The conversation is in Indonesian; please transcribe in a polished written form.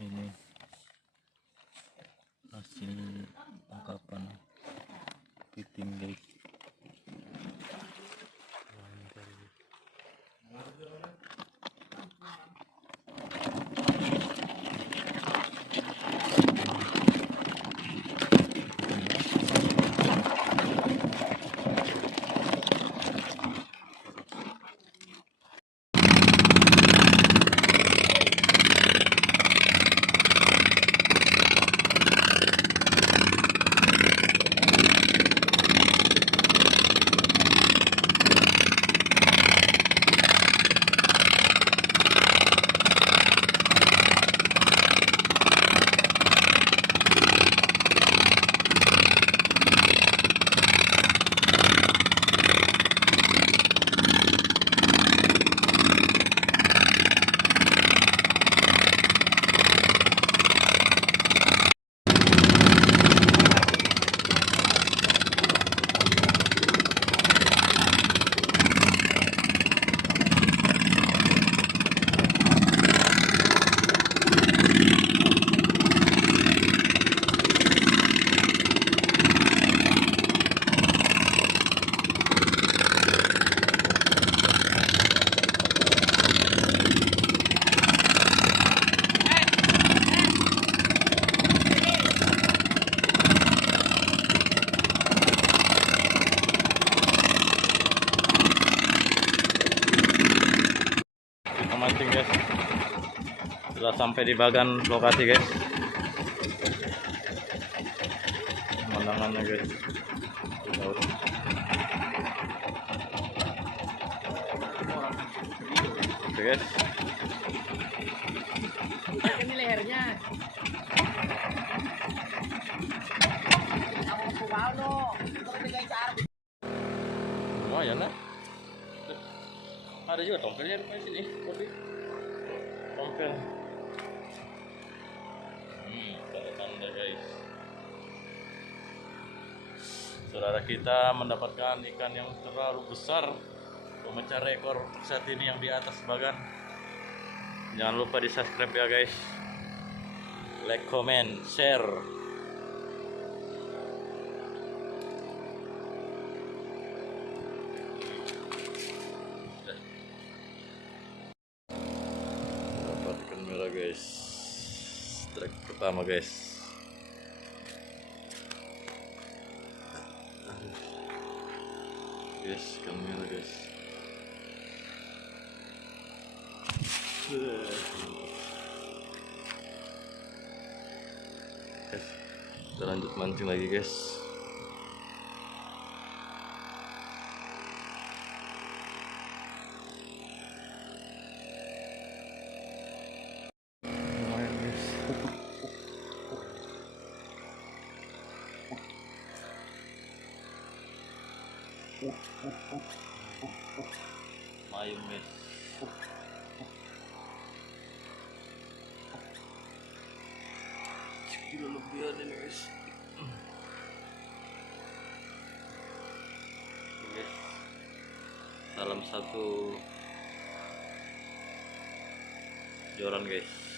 Ini hasil tangkapan kepiting guys. Mancing guys, sudah sampai di bagian lokasi guys. Pemandangannya guys, oke guys. Ini lehernya. Lumayan lah. Ada juga tompelnya di sini, tapi tompel. Tanda guys. Saudara kita mendapatkan ikan yang terlalu besar, pemecah rekor saat ini yang di atas bagan. Jangan lupa di subscribe ya guys, like, comment, share. Guys, strike pertama guys. Guys, kamera guys. Guys, kita lanjut mancing lagi guys. Mayung guys. Sekilo lebih ada nih guys. Guys, dalam satu joran guys.